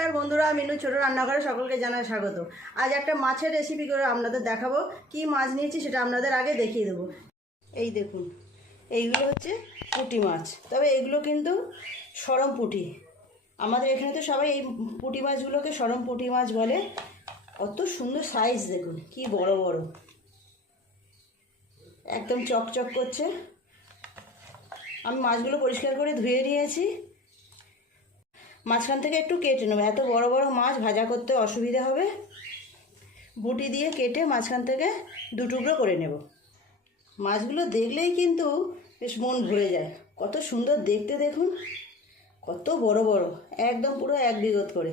নমস্কার বন্ধুরা, মিনু ছোট রান্নাঘরে সকলকে জানাই স্বাগত। আজ একটা মাছের রেসিপি করে আপনাদের দেখাবো। কি মাছ নিয়েছি সেটা আপনাদের আগে দেখিয়ে দেবো। এই দেখুন, এইগুলো হচ্ছে পুঁটি মাছ, তবে এগুলো কিন্তু সরম পুঁটি। আমাদের এখানে তো সবাই এই পুঁটি মাছগুলোকে সরম পুঁটি মাছ বলে। কত সুন্দর সাইজ দেখুন, কি বড় বড়, একদম চকচক করছে। আমি মাছগুলো পরিষ্কার করে ধুয়ে নিয়েছি। মাঝখান থেকে একটু কেটে নেবো, এত বড় বড় মাছ ভাজা করতে অসুবিধা হবে। বুটি দিয়ে কেটে মাঝখান থেকে দু টুকরো করে নেব। মাছগুলো দেখলেই কিন্তু বেশ মন ভরে যায়, কত সুন্দর দেখতে দেখুন, কত বড় বড়, একদম পুরো এক বিঘত করে।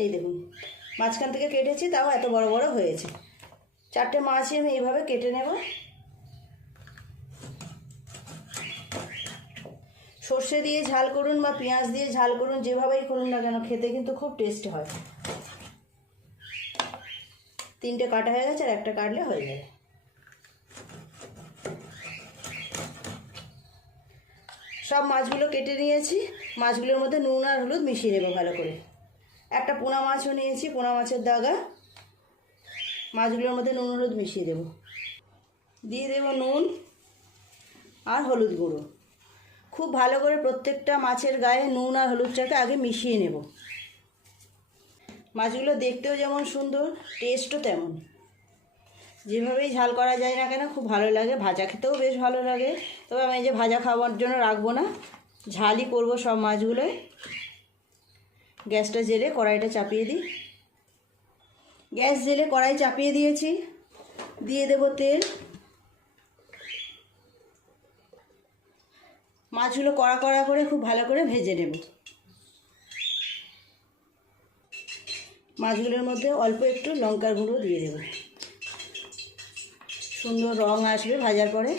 এই দেখুন, মাঝখান থেকে কেটেছি, তাও এত বড় বড় হয়েছে। চারটে মাছই আমি এইভাবে কেটে নেব। সর্ষে দিয়ে ঝাল করুন বা পেঁয়াজ দিয়ে ঝাল করুন, যেভাবেই করুন না কেন, খেতে কিন্তু খুব টেস্ট হয়। তিনটে কাটা হয়ে গেছে, আর একটা কাটলে হয়ে যাবে। সব মাছগুলো কেটে নিয়েছি। মাছগুলোর মধ্যে নুন আর হলুদ মিশিয়ে নেব ভালো করে। একটা পোনা মাছও নিয়েছি, পোনা মাছের দাগা। মাছগুলোর মধ্যে নুন হলুদ মিশিয়ে দেব। দিয়ে দেব নুন আর হলুদ গুঁড়ো। খুব ভালো করে প্রত্যেকটা মাছের গায়ে নুন আর হলুদটাকে আগে মিশিয়ে নেব। মাছগুলো দেখতেও যেমন সুন্দর, টেস্টও তেমন। যেভাবেই ঝাল করা যায় না কেন খুব ভালো লাগে, ভাজা খেতেও বেশ ভালো লাগে। তবে আমি এই যে ভাজা খাওয়ার জন্য রাখবো না, ঝালই করব সব মাছগুলোয়। গ্যাসটা জেলে কড়াইটা চাপিয়ে দিই। গ্যাস জেলে কড়াই চাপিয়ে দিয়েছি। দিয়ে দেব তেল। মাছগুলো কড়া কড়া করে খুব ভালো করে ভেজে নেব। মাছগুলোর মধ্যে অল্প একটু লঙ্কার গুঁড়ো দিয়ে দেব, সুন্দর রং আসবে ভাজার পরে।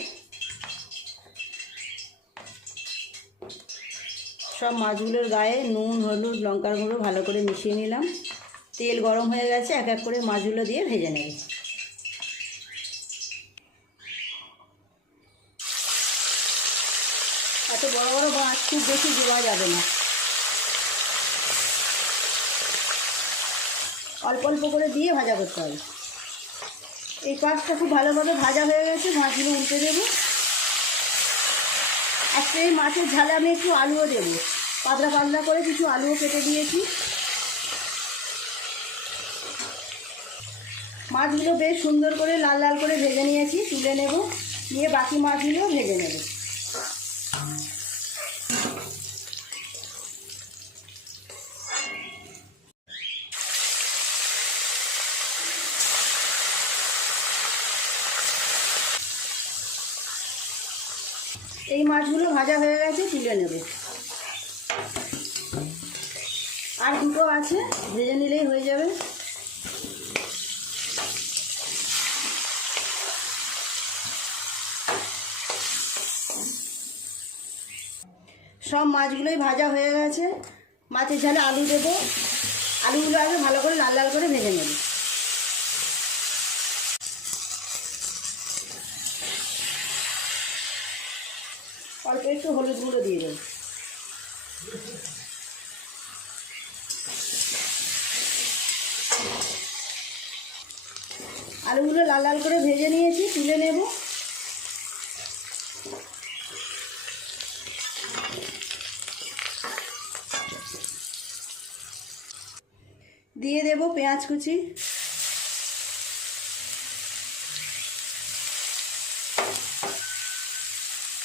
সব মাছগুলোর গায়ে নুন হলুদ লঙ্কার গুঁড়ো ভালো করে মিশিয়ে নিলাম। তেল গরম হয়ে গেছে, এক এক করে মাছগুলো দিয়ে ভেজে নেব। এত বড় বড় মাছ খুব বেশি দেওয়া যাবে না, অল্প অল্প করে দিয়ে ভাজা করতে হবে। এই পাশটা খুব ভালোভাবে ভাজা হয়ে গেছে, মাছগুলো উল্টে দেব। আজকে এই মাছের ঝালে আমি একটু আলুও দেব, পাতলা পাতলা করে কিছু আলুও কেটে দিয়েছি। মাছগুলো বেশ সুন্দর করে লাল লাল করে ভেজে নিয়েছি, তুলে নেব। নিয়ে বাকি মাছগুলোও ভেজে নেব। এই মাছগুলো ভাজা হয়ে গেছে, তুলে নেব। আর দুটো আছে, ভেজে নিলেই হয়ে যাবে। সব মাছগুলোই ভাজা হয়ে গেছে। মাছের ঝালে আলু দেবো। আলুগুলো আগে ভালো করে লাল লাল করে ভেজে নেব। অল্প একটু হলুদ গুঁড়ো দিয়ে দেব। আলুগুলো লাল লাল করে ভেজে নিয়েছি, তুলে নেব। দিয়ে দেব পেঁয়াজ কুচি।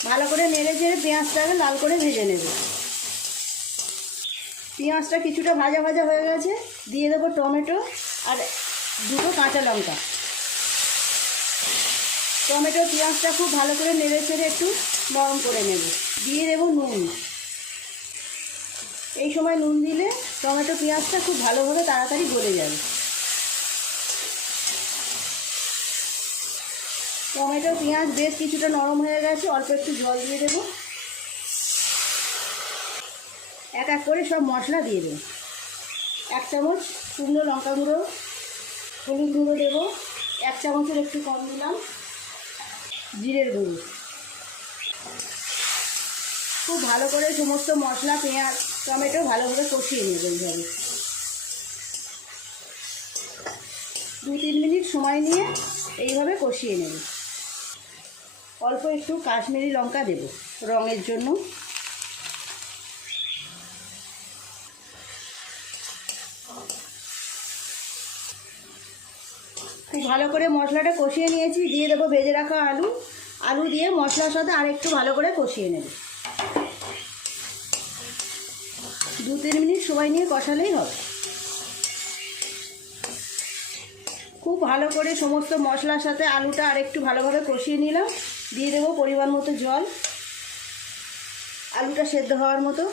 ভালো করে নেড়ে চেড়ে পেঁয়াজটাকে লাল করে ভেজে নেব। পেঁয়াজটা কিছুটা ভাজা ভাজা হয়ে গেছে, দিয়ে দেবো টমেটো আর দুটো কাঁচা লঙ্কা। টমেটো পেঁয়াজটা খুব ভালো করে নেড়ে চেড়ে একটু নরম করে নেব। দিয়ে দেবো নুন। এই সময় নুন দিলে টমেটো পেঁয়াজটা খুব ভালোভাবে তাড়াতাড়ি গলে যাবে। টমেটো পেঁয়াজ বেশ কিছুটা নরম হয়ে গেছে, অল্প একটু জল দিয়ে দেবো। এক এক করে সব মশলা দিয়ে দেবো। 1 চামচ শুকনো লঙ্কা গুঁড়ো, হলুদ গুঁড়ো দেবো 1 চামচের একটু কম দিলাম, জিরের গুঁড়ো, খুব ভালো করে সমস্ত মশলা, পেঁয়াজ, টমেটো ভালোভাবে কষিয়ে নেব। এইভাবে 2-3 মিনিট সময় নিয়ে এইভাবে কষিয়ে নেব। অল্প একটু কাশ্মীরি লঙ্কা দেব রঙের জন্য। খুব ভালো করে মশলাটা কষিয়ে নিয়েছি। দিয়ে দেবো ভেজে রাখা আলু দিয়ে মশলার সাথে আর একটু ভালো করে কষিয়ে নেব। 2-3 মিনিট সময় নিয়ে কষালেই হবে। খুব ভালো করে সমস্ত মশলার সাথে আলুটা আর একটু ভালোভাবে কষিয়ে নিলাম। দিয়ে দেবো পরিমাণ মতো জল, আলুটা সেদ্ধ হওয়ার মতো।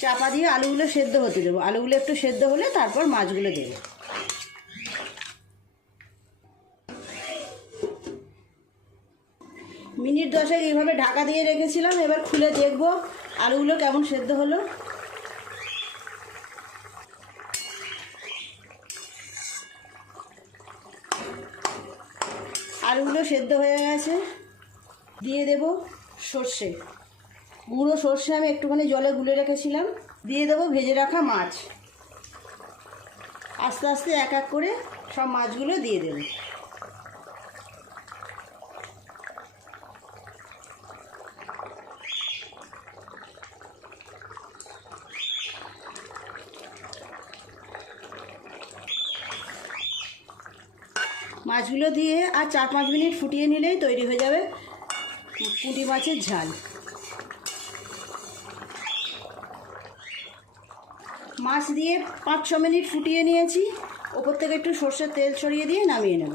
চাপা দিয়ে আলুগুলো সেদ্ধ হতে দেবো। আলুগুলো একটু সেদ্ধ হলে তারপর মাছগুলো দেবো। মিনিট 10 এইভাবে ঢাকা দিয়ে রেখেছিলাম। এবার খুলে দেখবো আলুগুলো কেমন সেদ্ধ হলো। আলুগুলো সেদ্ধ হয়ে গেছে। দিয়ে দেব সর্ষে, গুঁড়ো সর্ষে আমি একটুখানি জলে গুলে রেখেছিলাম। দিয়ে দেবো ভেজে রাখা মাছ। আস্তে আস্তে এক এক করে সব মাছগুলো দিয়ে দেব। মাছগুলো দিয়ে আর 4-5 মিনিট ফুটিয়ে নিলেই তৈরি হয়ে যাবে পুঁটি মাছের ঝাল। মাছ দিয়ে 5-6 মিনিট ফুটিয়ে নিয়েছি। ওপর থেকে একটু সর্ষের তেল ছড়িয়ে দিয়ে নামিয়ে নেব।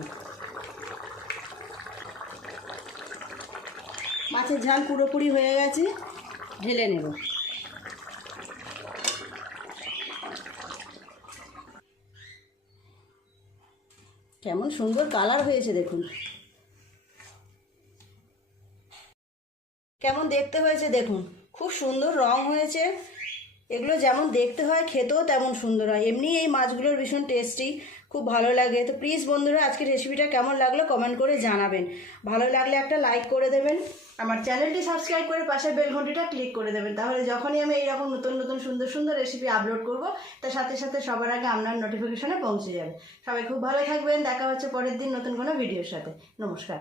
মাছের ঝাল পুরোপুরি হয়ে গেছে, ঢেলে নেব। কেমন সুন্দর কালার হয়েছে দেখুন, কেমন দেখতে হয়েছে দেখুন, খুব সুন্দর রং হয়েছে। এগুলো যেমন দেখতে হয় খেতেও তেমন সুন্দর হয়। এমনি এই মাছগুলোর ভীষণ টেস্টি, খুব ভালো লাগে। তো প্লিজ বন্ধুরা, আজকের রেসিপিটা কেমন লাগলো কমেন্ট করে জানাবেন। ভালো লাগলে একটা লাইক করে দেবেন। আমার চ্যানেলটি সাবস্ক্রাইব করে পাশের বেল ঘন্টিটা ক্লিক করে দেবেন। তাহলে যখনই আমি এইরকম নতুন নতুন সুন্দর সুন্দর রেসিপি আপলোড করব, তার সাথে সাথে সবার আগে আপনার নোটিফিকেশনে পৌঁছে যাবে। সবাই খুব ভালো থাকবেন। দেখা হচ্ছে পরের দিন নতুন কোনো ভিডিওর সাথে। নমস্কার।